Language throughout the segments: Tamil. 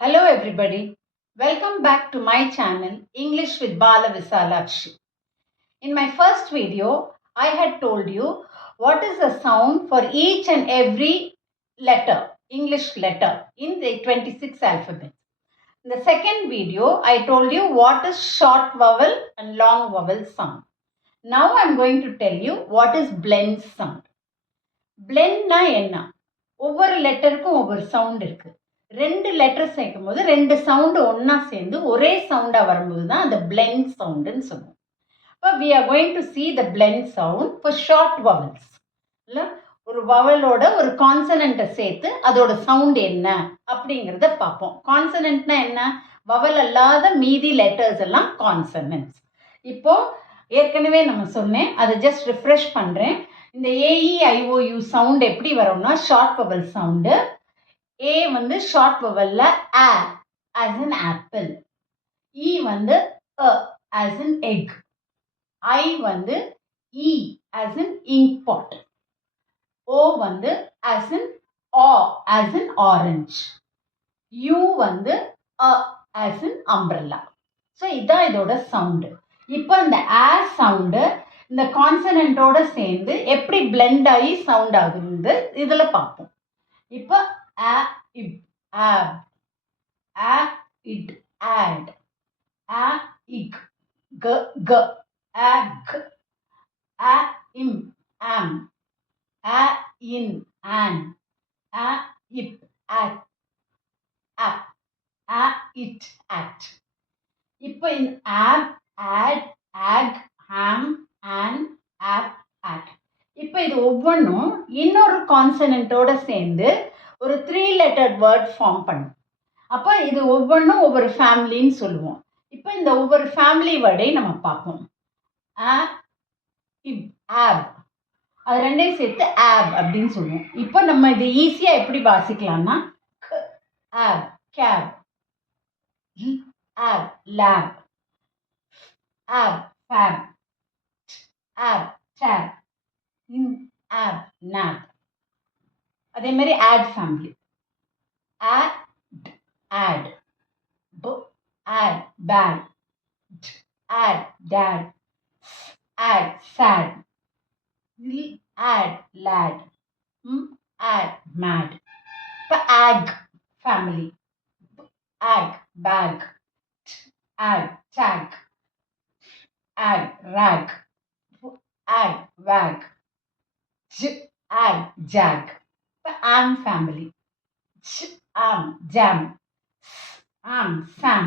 Hello everybody. Welcome back to my channel English with Bala Visalakshi. In my first video, I had told you what is the sound for each and every letter, English letter in the 26 alphabet. In the second video, I told you what is short vowel and long vowel sound. Now I am going to tell you what is blend sound. Blend na enna? ஒவ்வொரு லெட்டருக்கும் ஒவ்வொரு சவுண்ட் இருக்கு. ரெண்டு லெட்டர் சேர்க்கும் போது ரெண்டு சவுண்டு ஒன்னா சேர்ந்து ஒரே சவுண்டா வரும்போது தான் அந்த பிளெண்ட் சவுண்டுன்னு சொல்லுவோம். இப்போ we are going to see the blend sound for short vowels. இல்லை, ஒரு வவலோட ஒரு கான்சனண்ட்டை சேர்த்து அதோட சவுண்ட் என்ன அப்படிங்கிறத பார்ப்போம். கான்சனண்ட்னா என்ன? வவல் அல்லாத மீதி லெட்டர்ஸ் எல்லாம் கான்சனன்ட்ஸ். இப்போ ஏற்கனவே நம்ம சொன்னேன், அதை ஜஸ்ட் ரிஃப்ரெஷ் பண்ணுறேன். இந்த AEIOU சவுண்ட் எப்படி வரும்னா ஷார்ட் வவல் சவுண்டு. ஏ வந்து ஷார்ட் வவல்ல ஆ as an apple, இ வந்து அ as an egg, ஐ வந்து இ as an ink pot, ஓ வந்து as an ah as an orange, U வந்து அ as an umbrella. ஸோ இதான் இதோட சவுண்டு. இப்போ இந்த ஆ சவுண்டு இந்த கான்சனண்டோட சேர்ந்து எப்படி பிளெண்ட் ஆகி சவுண்ட் ஆகுது இதில் பார்ப்போம். இப்போ ஆ இப் ஆப், ஆ இட் ஆட், ஆ இக் க க, ஆ க், ஆ இம் ஆம், ஆ இன் ஆன், ஆ இப் ஆட், ஆப், ஆ இட் ஆட். இப்போ இந்த ஆப், ஆட், ஆக், ஆம், ஆன், ஆப், ஆட். இப்போ இது ஒவ்வொன்றும் இன்னொரு கான்சனண்டோட சேர்ந்து ஒரு 3 லெட்டர் வேர்ட் ஃபார்ம் பண்ணும். அப்போ இது ஒவ்வொன்றும் ஒவ்வொரு ஃபேமிலின்னு சொல்லுவோம். இப்போ இந்த ஒவ்வொரு ஃபேமிலி வேர்டையும் நம்ம பார்ப்போம். ஆ இப் ஆப், அது ரெண்டையும் சேர்த்து ஆப் அப்படின்னு சொல்லுவோம். இப்போ நம்ம இது ஈஸியாக எப்படி வாசிக்கலாம்னா ap cap, ap lap, ap fap, ap tap, ap nap. அதே மாதிரி ad family ad add, add bad, add dad, add sad, add lad, add mad. இப்போ ag family, ag bag, add tag, add rag, add wag, add jag. இப்போ am family, am jam, am sam,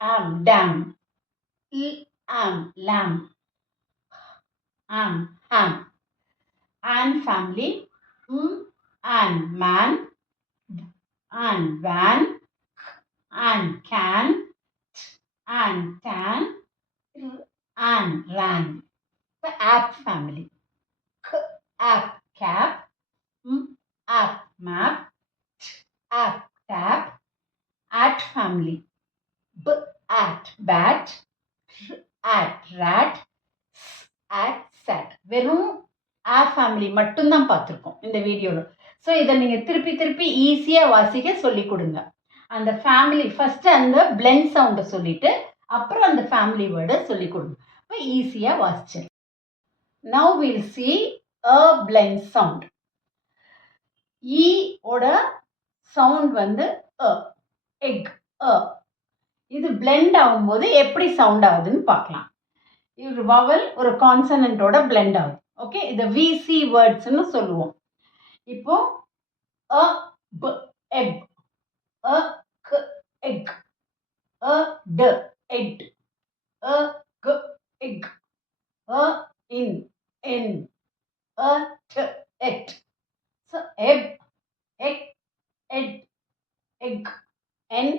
am dam, am lamb, am ham. An family, an man, an van, an can, an tan, an ran. இப்போ app family, app cap, app map, app tap, at family, at bat, at rat, at sat. வெறும் ஆ ஃபேமிலி மட்டும்தான் பார்த்துருக்கோம் இந்த வீடியோவில். ஸோ இதை நீங்கள் திருப்பி திருப்பி ஈஸியாக வாசிக்க சொல்லி கொடுங்க. அந்த ஃபேமிலி ஃபஸ்ட்டு அந்த பிளெண்ட் சவுண்டை சொல்லிவிட்டு அப்புறம் அந்த ஃபேமிலி வேர்டை சொல்லி கொடுங்க. இப்போ ஈஸியாக வாசிச்சிடும். Now we'll see a blend sound. E ஓட சவுண்ட் வந்து அ, எக் அ. இது பிளெண்ட் ஆகும்போது எப்படி சவுண்ட் ஆகுதுன்னு பார்க்கலாம். ஒரு வவல் ஒரு கான்சனண்டோட பிளெண்ட் ஆகும். ஓகே, இதை விசி வேர்ட்ஸ்ன்னு சொல்லுவோம். இப்போ அ ப எப், அ க எக், அ ட எட், அ க எக், அ இன் என், அ ட எட். ஸோ எப், எக், எட், எக், என்,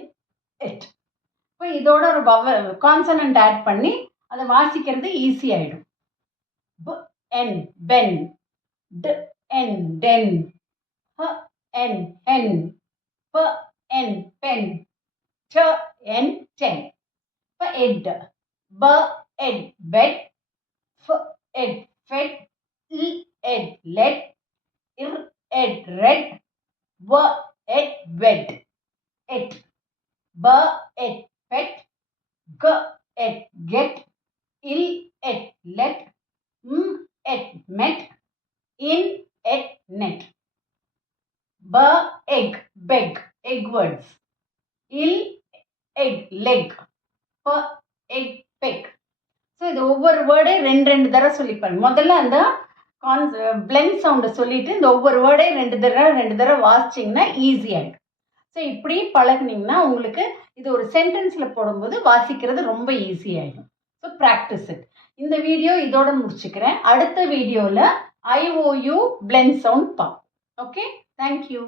எட். இப்போ இதோட ஒரு வவல் கான்சனண்ட் ஆட் பண்ணி அதை வாசிக்கிறது ஈஸி ஆகிடும். என் பென், ட என் டென், ஹ என் ஹென், ப என் பென், ட என் டென். இப்போ எட், ப எட் பெட், ஃப எட் ஃபெட், இ எட் லெட், இர் எட் ரெட், வ et, wed, et. B, et, pet. G, et, get. Il, et, let. M, et, met. In, et, net. B, egg, beg, egg words. Il, egg, leg. P, egg, peck. So இது ஒவ்வொரு வேர்டையும் ரெண்டு தடவை சொல்லிப்பேன். முதல்ல அந்த பிளெண்ட் சவுண்டை சொல்லிட்டு இந்த ஒவ்வொரு வேர்டையும் ரெண்டு தடவை வாசிச்சிங்கன்னா ஈஸியாகிடும். ஸோ இப்படி பழகுனீங்கன்னா உங்களுக்கு இது ஒரு சென்டென்ஸில் போடும்போது வாசிக்கிறது ரொம்ப ஈஸியாகிடும். So practice it. இந்த வீடியோ இதோட முடிச்சுக்கிறேன். அடுத்த வீடியோவில் IOU பிளெண்ட் சவுண்ட் பார்ப்போம். Okay, thank you.